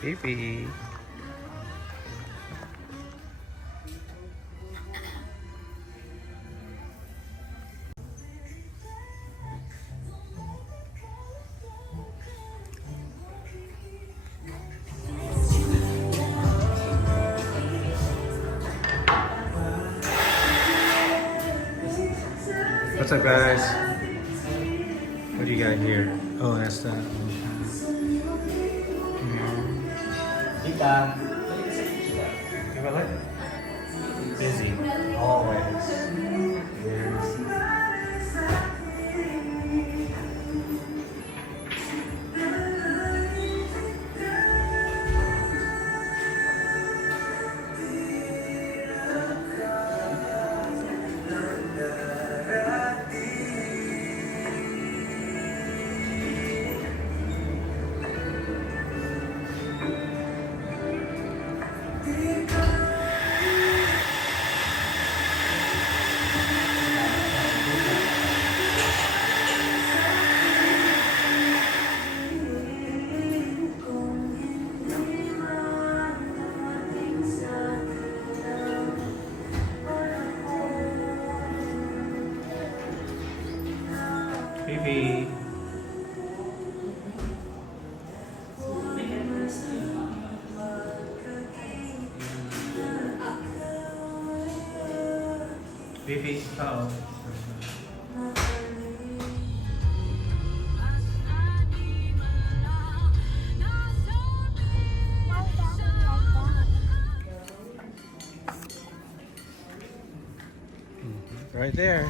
Fifi. What's up, guys? What do you got here? Oh, that's the Kita. busy always. Fifi. Fifi, oh. Right there.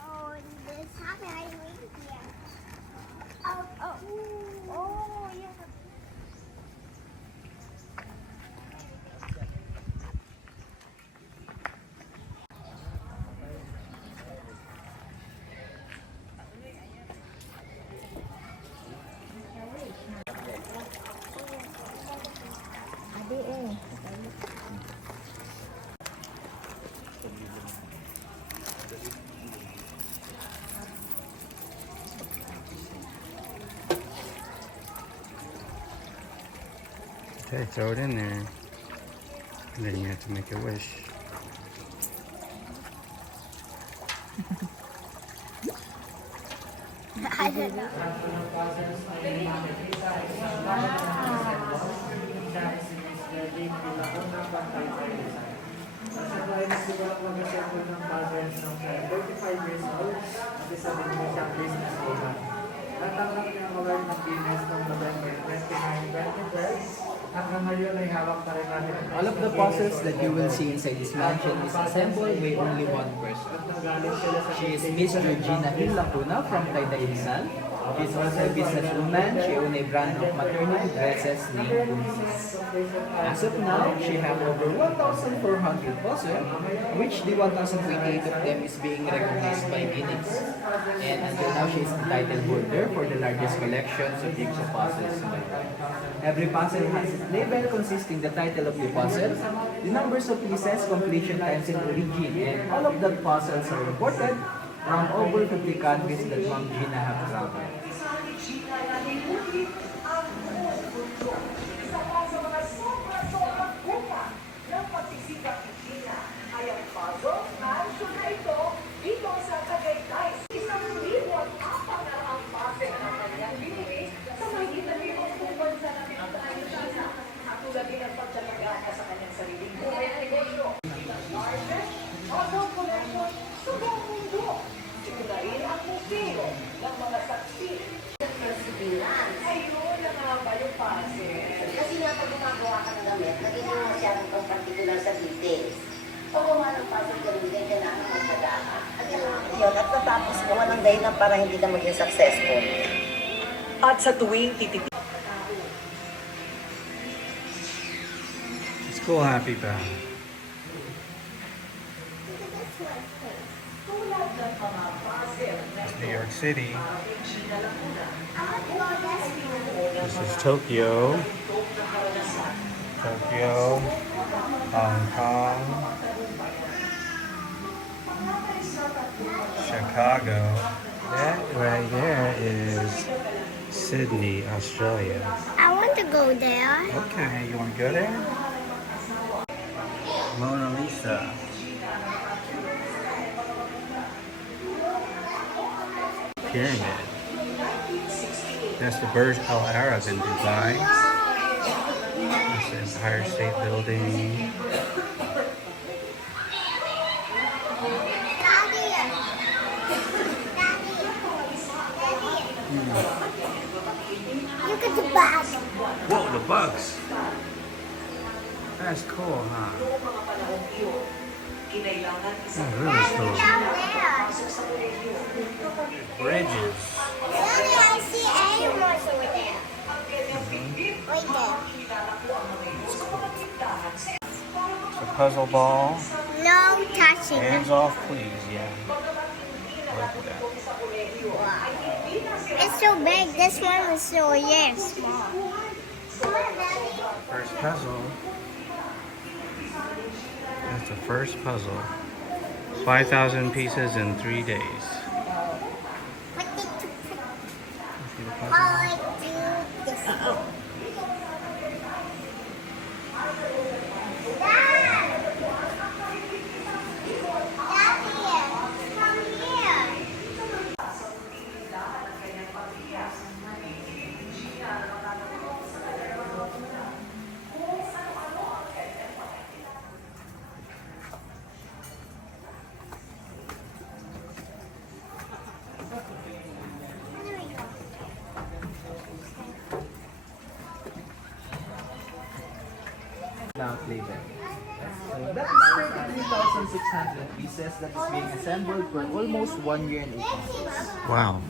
Oh, this happened right here. Oh, yeah. Okay, throw it in there. And then you have to make a wish. I don't know. Natanggap niya ang award ng Guinness noong November 29, 2012. Hanggang ngayon ay hawak pa rin natin. All of the puzzles that you will see inside this mansion is assembled by only one person. She is Miss Georgina Hill Lacuna from Taytay Rizal. She is also a businesswoman. She owns a brand of maternity dresses named Bunsis. As of now, she has over 1,400 puzzles, which the 1,028 of them is being recognized by Guinness. And until now, she is the title holder for the largest collection of jigsaw puzzles in the world. Every puzzle has its label consisting the title of the puzzle, the numbers of pieces, completion times, and origin, and all of the puzzles are reported from over 50 countries that Ma'am Gina have traveled. Kasi nga pag gumagawa ka ng damit, nagiging masyadong pang particular sa details. Pag gumawa ng puzzle gamitin, kailangan magsaga ka. At yun, at natapos mo, walang dahilan para hindi na maging successful. At sa tuwing tititig It's cool, happy pa. New York City. This is Tokyo. Tokyo. Hong Kong. Chicago. That right there is Sydney, Australia. I want to go there. Okay, you want to go there? Mona Lisa. Pyramid. That's the Burj Al Arab in Dubai. That's the Empire State Building. Daddy. Look at the bag. Whoa, the bugs. That's cool, huh? That's really cool. Down there. Bridges. Daddy, I see animals over there. Right there. The puzzle ball. No touching. Hands off, please. Yeah. Look at that. It's so big. This one is so small. First puzzle. That's the first puzzle. 5,000 pieces in 3 days. What did you put? See the puzzle? How I do this? Come here. Now play them. So that is 33,600 pieces that is being assembled for almost 1 year and 8 months. Wow.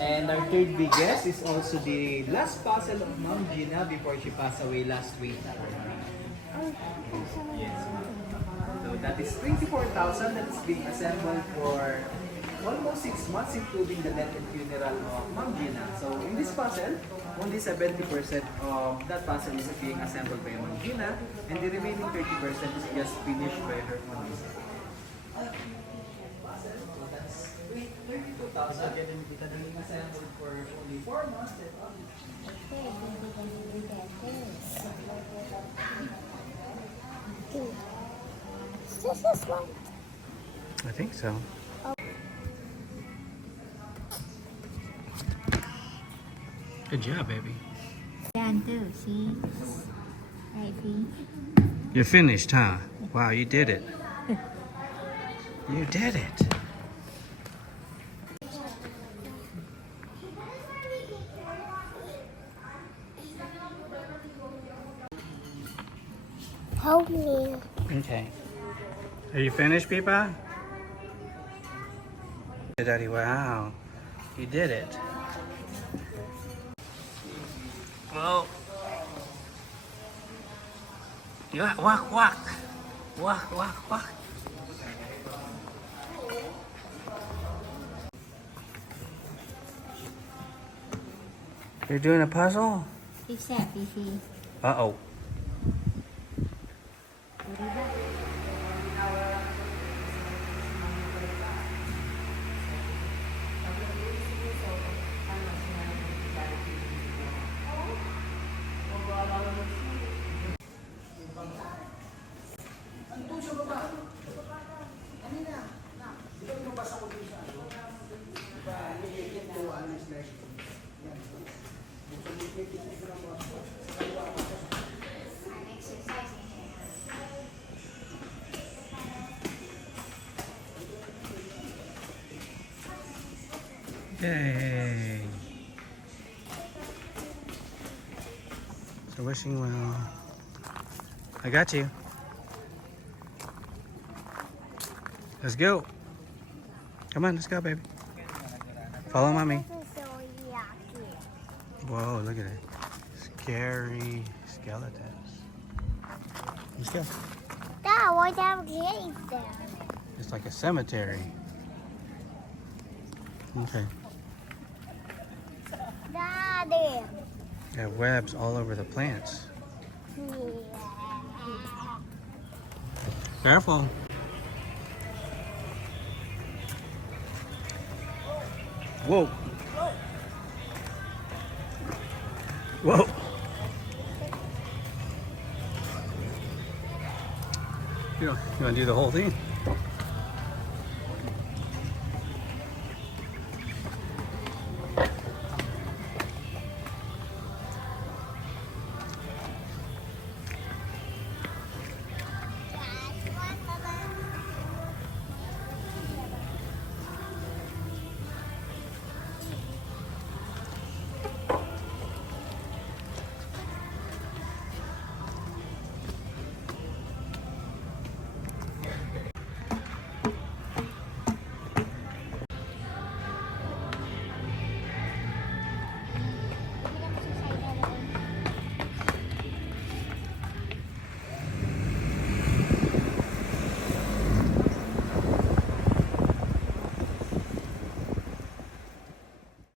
And our third biggest is also the last puzzle of Mom Gina before she passed away last week. Yes. So that is 24,000 that is being assembled for almost 6 months, including the death and funeral of Mom Gina. So in this puzzle, only 70% of that puzzle is being assembled by Mom Gina, and the remaining 30% is just finished by her own design. So that's 32,000 and it is being assembled for only 4 months. Is this one? I think so. Good job, baby. Done too, see? Right, see? You're finished, huh? Wow, you did it. You did it. Help me. Okay. Are you finished, Peepa? Daddy, wow. You did it. Whoa. Yeah, walk, walk. Walk, walk, walk. You're doing a puzzle? Except, Fifi. Uh-oh. Yay! So wishing well. I got you. Let's go. Come on, let's go, baby. Follow mommy. So yucky. Whoa, look at it. Scary skeletons. Let's go. Dad, why do I have kids there? It's like a cemetery. Okay. Daddy. They have webs all over the plants. Careful. Whoa. Whoa. You want to do the whole thing?